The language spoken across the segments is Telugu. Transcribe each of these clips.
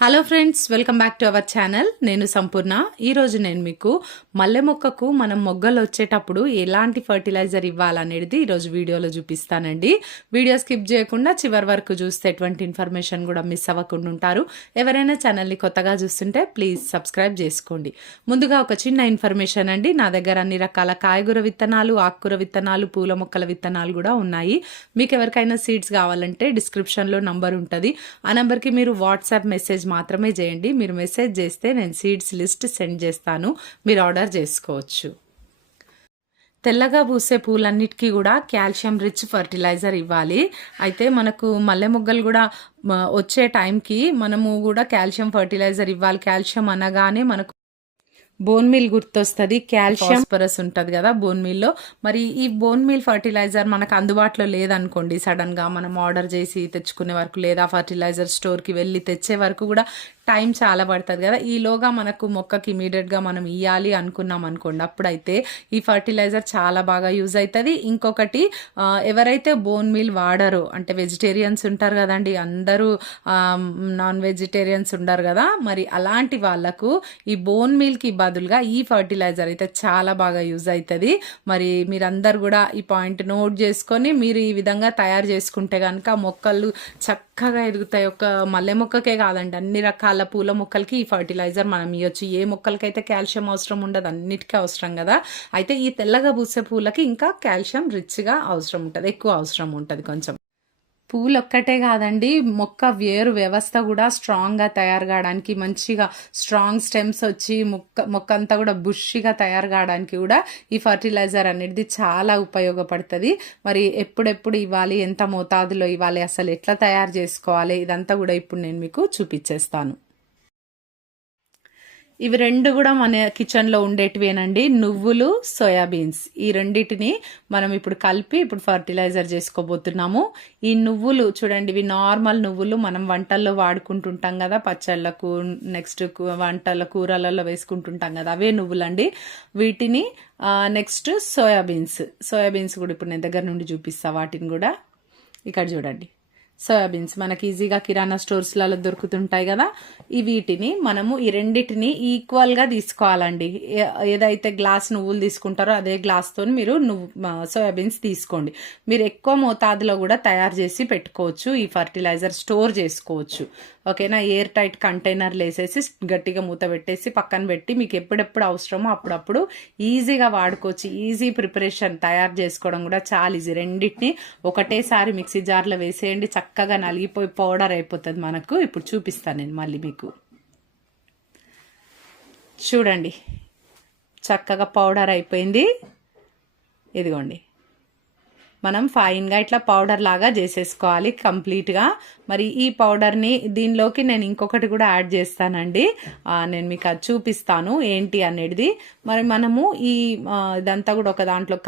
Hello friends, welcome back to our channel. నేను సంపూర్ణ. ఈరోజు నేను మీకు మల్లె మొక్కకు మనం మొగ్గలు వచ్చేటప్పుడు ఎలాంటి ఫర్టిలైజర్ ఇవ్వాలనేది ఈరోజు వీడియోలో చూపిస్తానండి. వీడియో స్కిప్ చేయకుండా చివరి వరకు చూస్తే ఎటువంటి ఇన్ఫర్మేషన్ కూడా మిస్ అవ్వకుండా ఉంటారు. ఎవరైనా ఛానల్ని కొత్తగా చూస్తుంటే ప్లీజ్ సబ్స్క్రైబ్ చేసుకోండి. ముందుగా ఒక చిన్న ఇన్ఫర్మేషన్ అండి. నా దగ్గర అన్ని రకాల కాయగూర విత్తనాలు, ఆకుకూర విత్తనాలు, పూల మొక్కల విత్తనాలు కూడా ఉన్నాయి. మీకు ఎవరికైనా సీడ్స్ కావాలంటే డిస్క్రిప్షన్లో నంబర్ ఉంటుంది. ఆ నంబర్కి మీరు వాట్సాప్ మెసేజ్ మాత్రమే చేయండి. మీరు మెసేజ్ చేస్తే నేను సీడ్స్ లిస్ట్ సెండ్ చేస్తాను. మీరు ఆర్డర్ చేసుకోవచ్చు. తెల్లగా పూసే పూలన్నిటికీ కూడా కాల్షియం రిచ్ ఫర్టిలైజర్ ఇవ్వాలి. అయితే మనకు మల్లె మొగ్గలు కూడా వచ్చే టైంకి మనము కూడా కాల్షియం ఫర్టిలైజర్ ఇవ్వాలి. కాల్షియం అనగానే మనకు బోన్ మీల్ గుర్తొస్తుంది. కాల్షియం ఫాస్ఫరస్ ఉంటుంది కదా బోన్ మీల్లో. మరి ఈ బోన్ మీల్ ఫర్టిలైజర్ మనకు అందుబాటులో లేదనుకోండి, సడన్ గా మనం ఆర్డర్ చేసి తెచ్చుకునే వరకు, లేదా ఫర్టిలైజర్ స్టోర్ కి వెళ్ళి తెచ్చే వరకు కూడా టైం చాలా పడుతుంది కదా. ఈలోగా మనకు మొక్కకి ఇమీడియట్ గా మనం ఇవ్వాలి అనుకున్నాం అనుకోండి, అప్పుడైతే ఈ ఫర్టిలైజర్ చాలా బాగా యూజ్ అవుతుంది. ఇంకొకటి, ఎవరైతే బోన్ మీల్ వాడరో, అంటే వెజిటేరియన్స్ ఉంటారు కదండి, అందరూ నాన్ వెజిటేరియన్స్ ఉండరు కదా, మరి అలాంటి వాళ్ళకు ఈ బోన్ మీల్ కి బదులుగా ఈ ఫర్టిలైజర్ అయితే చాలా బాగా యూజ్ అవుతుంది. మరి మీరందరూ కూడా ఈ పాయింట్ నోట్ చేసుకొని మీరు ఈ విధంగా తయారు చేసుకుంటే కనుక మొక్కలు చక్కగా ఎదుగుతాయి. ఒక మల్లె మొక్కకే కాదండి, అన్ని రకాల పూల మొక్కలకి ఈ ఫర్టిలైజర్ మనం ఇవ్వచ్చు. ఏ మొక్కలకైతే కాల్షియం అవసరం ఉండదు, అన్నిటికీ అవసరం కదా. అయితే ఈ తెల్లగా పూసే పూలకి ఇంకా కాల్షియం రిచ్గా అవసరం ఉంటుంది, ఎక్కువ అవసరం ఉంటుంది కొంచెం. పూలు ఒక్కటే కాదండి, మొక్క వేరు వ్యవస్థ కూడా స్ట్రాంగ్గా తయారు కావడానికి, మంచిగా స్ట్రాంగ్ స్టెమ్స్ వచ్చి మొక్క అంతా కూడా బుష్గా తయారు కావడానికి కూడా ఈ ఫర్టిలైజర్ అనేది చాలా ఉపయోగపడుతుంది. మరి ఎప్పుడెప్పుడు ఇవ్వాలి, ఎంత మోతాదులో ఇవ్వాలి, అసలు ఎట్లా తయారు చేసుకోవాలి, ఇదంతా కూడా ఇప్పుడు నేను మీకు చూపించేస్తాను. ఇవి రెండు కూడా మన కిచెన్లో ఉండేటివేనండి, నువ్వులు, సోయాబీన్స్. ఈ రెండింటిని మనం ఇప్పుడు కలిపి ఇప్పుడు ఫర్టిలైజర్ చేసుకోబోతున్నాము. ఈ నువ్వులు చూడండి, ఇవి నార్మల్ నువ్వులు, మనం వంటల్లో వాడుకుంటుంటాం కదా, పచ్చళ్ళకు, నెక్స్ట్ వంటల కూరలలో వేసుకుంటుంటాం కదా, అవే నువ్వులండి. వీటిని నెక్స్ట్ సోయాబీన్స్ కూడా ఇప్పుడు నేను దగ్గర నుండి చూపిస్తా. వాటిని కూడా ఇక్కడ చూడండి, సోయాబీన్స్ మనకి ఈజీగా కిరాణా స్టోర్స్లలో దొరుకుతుంటాయి కదా. వీటిని మనము ఈ రెండింటిని ఈక్వల్గా తీసుకోవాలండి. ఏదైతే గ్లాస్ నువ్వులు తీసుకుంటారో అదే గ్లాస్తో మీరు సోయాబీన్స్ తీసుకోండి. మీరు ఎక్కువ మోతాదులో కూడా తయారు చేసి పెట్టుకోవచ్చు, ఈ ఫర్టిలైజర్ స్టోర్ చేసుకోవచ్చు. ఓకేనా. ఎయిర్ టైట్ కంటైనర్లు వేసేసి గట్టిగా మూత పెట్టేసి పక్కన పెట్టి మీకు ఎప్పుడెప్పుడు అవసరమో అప్పుడప్పుడు ఈజీగా వాడుకోవచ్చు. ఈజీ ప్రిపరేషన్, తయారు చేసుకోవడం కూడా చాలా ఈజీ. రెండింటిని ఒకటేసారి మిక్సీ జార్లో వేసేయండి, చక్కగా నలిగిపోయి పౌడర్ అయిపోతుంది మనకు. ఇప్పుడు చూపిస్తాను నేను మళ్ళీ మీకు. చూడండి, చక్కగా పౌడర్ అయిపోయింది. ఇదిగోండి, మనం ఫైన్గా ఇట్లా పౌడర్ లాగా చేసేసుకోవాలి కంప్లీట్గా. మరి ఈ పౌడర్ని దీనిలోకి నేను ఇంకొకటి కూడా యాడ్ చేస్తానండి, నేను మీకు అది చూపిస్తాను ఏంటి అనేది. మరి మనము ఇదంతా కూడా ఒక దాంట్లో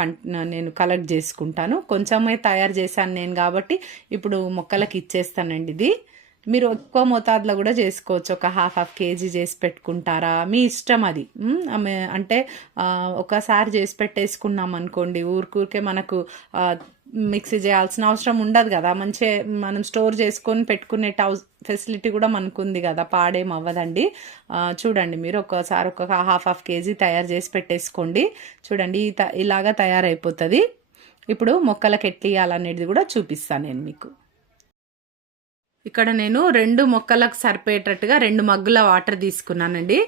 నేను కలెక్ట్ చేసుకుంటాను. కొంచెమే తయారు చేశాను నేను కాబట్టి ఇప్పుడు మొక్కలకి ఇచ్చేస్తానండి. ఇది మీరు ఎక్కువ మోతాదులో కూడా చేసుకోవచ్చు. ఒక హాఫ్ కేజీ చేసి పెట్టుకుంటారా, మీ ఇష్టం అది. అంటే ఒకసారి చేసి పెట్టేసుకున్నాం అనుకోండి, ఊరికే మనకు మిక్సీ చేయాల్సిన అవసరం ఉండదు కదా. మంచిగా మనం స్టోర్ చేసుకొని పెట్టుకునే ఫెసిలిటీ కూడా మనకు ఉంది కదా, పాడేం అవ్వదండి. చూడండి, మీరు ఒకసారి ఒక హాఫ్ కేజీ తయారు చేసి పెట్టేసుకోండి. చూడండి, ఇలాగా తయారైపోతుంది. ఇప్పుడు మొక్కలకు ఎట్లా ఇవ్వాలనేది కూడా చూపిస్తాను నేను మీకు. ఇక్కడ నేను 2 మొక్కలకు సరిపోయేటట్టుగా 2 మగ్గుల వాటర్ తీసుకున్నానండి.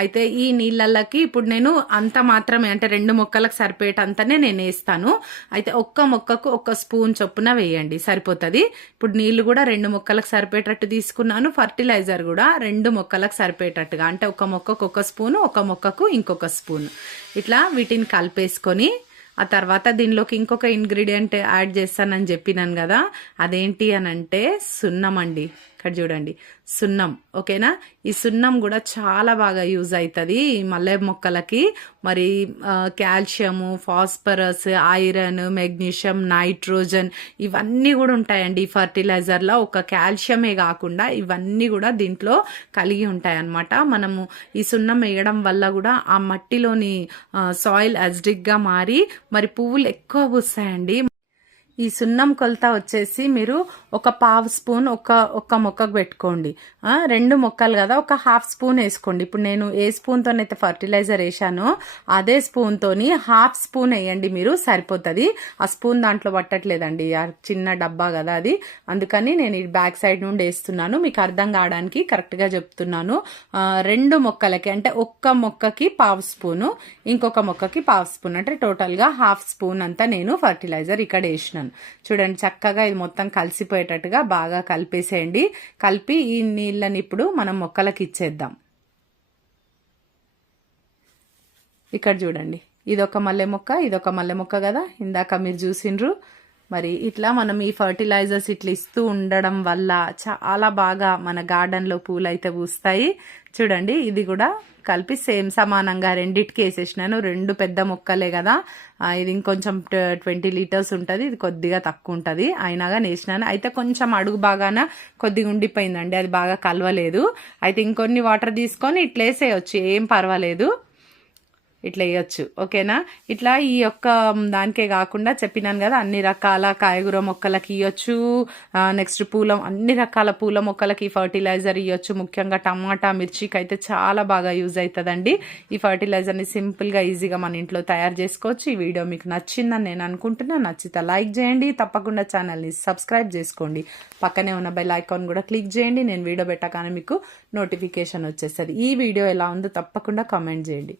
అయితే ఈ నీళ్ళకి ఇప్పుడు నేను అంత మాత్రమే, అంటే 2 మొక్కలకు సరిపోయేటంతనే నేను వేస్తాను. అయితే ఒక్క మొక్కకు 1 స్పూన్ చొప్పున వేయండి, సరిపోతుంది. ఇప్పుడు నీళ్లు కూడా 2 మొక్కలకు సరిపోయేటట్టు తీసుకున్నాను. ఫర్టిలైజర్ కూడా 2 మొక్కలకు సరిపోయేటట్టుగా, అంటే ఒక మొక్కకు 1 స్పూను, ఒక మొక్కకు ఇంకొక స్పూన్, ఇట్లా వీటిని కలిపేసుకొని ఆ తర్వాత దీనిలోకి ఇంకొక ఇంగ్రీడియంట్ యాడ్ చేస్తానని చెప్పినాను కదా, అదేంటి అని అంటే సున్నం అండి. ఇక్కడ చూడండి, సున్నం. ఓకేనా. ఈ సున్నం కూడా చాలా బాగా యూజ్ అవుతుంది ఈ మల్లె మొక్కలకి. మరి calcium, phosphorus, iron, magnesium, nitrogen ఇవన్నీ కూడా ఉంటాయండి ఈ ఫర్టిలైజర్లో. ఒక కాల్షియమే కాకుండా ఇవన్నీ కూడా దీంట్లో కలిగి ఉంటాయన్నమాట. మనము ఈ సున్నం వేయడం వల్ల కూడా ఆ మట్టిలోని సాయిల్ అసిడిక్గా మారి మరి పువ్వులు ఎక్కువ పూస్తాయండి. ఈ సున్నం కొలత వచ్చేసి మీరు ఒక పావు స్పూన్ ఒక్క మొక్కకు పెట్టుకోండి. 2 మొక్కలు కదా, ఒక హాఫ్ స్పూన్ వేసుకోండి. ఇప్పుడు నేను ఏ స్పూన్తోనైతే ఫర్టిలైజర్ వేసానో అదే స్పూన్తోని హాఫ్ స్పూన్ వేయండి మీరు, సరిపోతుంది. ఆ స్పూన్ దాంట్లో పట్టట్లేదండి, ఆ చిన్న డబ్బా కదా అది, అందుకని నేను ఈ బ్యాక్ సైడ్ నుండి వేస్తున్నాను. మీకు అర్థం కావడానికి కరెక్ట్గా చెప్తున్నాను. 2 మొక్కలకి అంటే ఒక్క మొక్కకి పావు స్పూను, ఇంకొక మొక్కకి పావు స్పూన్, అంటే టోటల్గా హాఫ్ స్పూన్ అంతా నేను ఫర్టిలైజర్ ఇక్కడ వేసినాను. చూడండి చక్కగా ఇది మొత్తం కలిసిపోయేటట్టుగా బాగా కలిపేసేయండి. కలిపి ఈ నీళ్ళని ఇప్పుడు మనం మొక్కలకి ఇచ్చేద్దాం. ఇక్కడ చూడండి, ఇదొక మల్లె మొక్క, ఇదొక మల్లె మొక్క కదా, ఇందాక మీరు చూసిండ్రు. మరి ఇట్లా మనం ఈ ఫర్టిలైజర్స్ ఇట్లా ఇస్తూ ఉండడం వల్ల చాలా బాగా మన గార్డెన్లో పూలు అయితే పూస్తాయి. చూడండి ఇది కూడా కలిపి సేమ్ సమానంగా రెండిటికి వేసేసినాను. 2 పెద్ద మొక్కలే కదా, ఇది ఇంకొంచెం 20 లీటర్స్ ఉంటుంది, ఇది కొద్దిగా తక్కువ ఉంటుంది, అయినాగా వేసినాను. అయితే కొంచెం అడుగు బాగాన కొద్దిగా ఉండిపోయిందండి, అది బాగా కలవలేదు. అయితే ఇంకొన్ని వాటర్ తీసుకొని ఇట్లా వేసేయచ్చు, ఏం పర్వాలేదు, ఇట్లా వేయచ్చు. ఓకేనా? ఇట్లా ఈ యొక్క దానికే కాకుండా చెప్పినాను కదా, అన్ని రకాల కాయగూర మొక్కలకి ఇవ్వచ్చు, నెక్స్ట్ అన్ని రకాల పూల మొక్కలకి ఫర్టిలైజర్ ఇవ్వచ్చు. ముఖ్యంగా టమాటా, మిర్చికి అయితే చాలా బాగా యూజ్ అవుతుందండి. ఈ ఫర్టిలైజర్ని సింపుల్గా ఈజీగా మన ఇంట్లో తయారు చేసుకోవచ్చు. ఈ వీడియో మీకు నచ్చిందని నేను అనుకుంటున్నా. నచ్చితే లైక్ చేయండి, తప్పకుండా ఛానల్ని సబ్స్క్రైబ్ చేసుకోండి, పక్కనే ఉన్న బెల్ ఐకాన్ కూడా క్లిక్ చేయండి. నేను వీడియో పెట్టగానే మీకు నోటిఫికేషన్ వచ్చేస్తుంది. ఈ వీడియో ఎలా ఉందో తప్పకుండా కామెంట్ చేయండి.